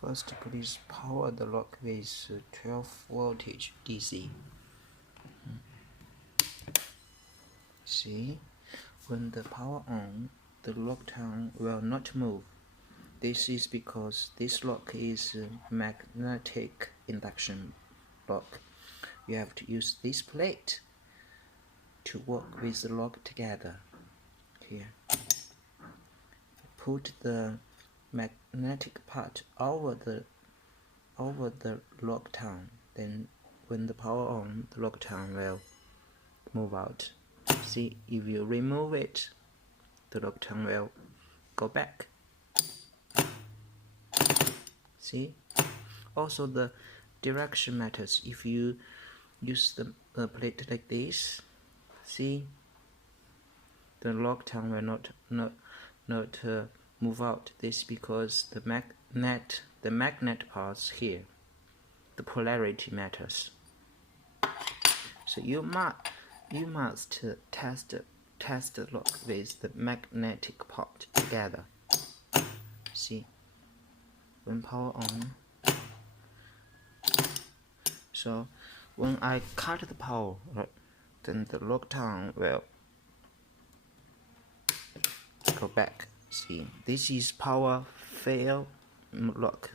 First, please power the lock with 12 voltage DC. See, when the power on, the lock tongue will not move. This is because this lock is a magnetic induction lock. You have to use this plate to work with the lock together. Here, put the magnetic part over the lock tongue. Then, when the power on, the lock tongue will move out. See, if you remove it, the lock tongue will go back. See? Also, the direction matters. If you use the plate like this, see, the lock tongue will not move out. This because the magnet parts here, the polarity matters. So you must test the lock with the magnetic part together. See, when power on. So when I cut the power, then the lock tongue will go back. See, this is power fail lock.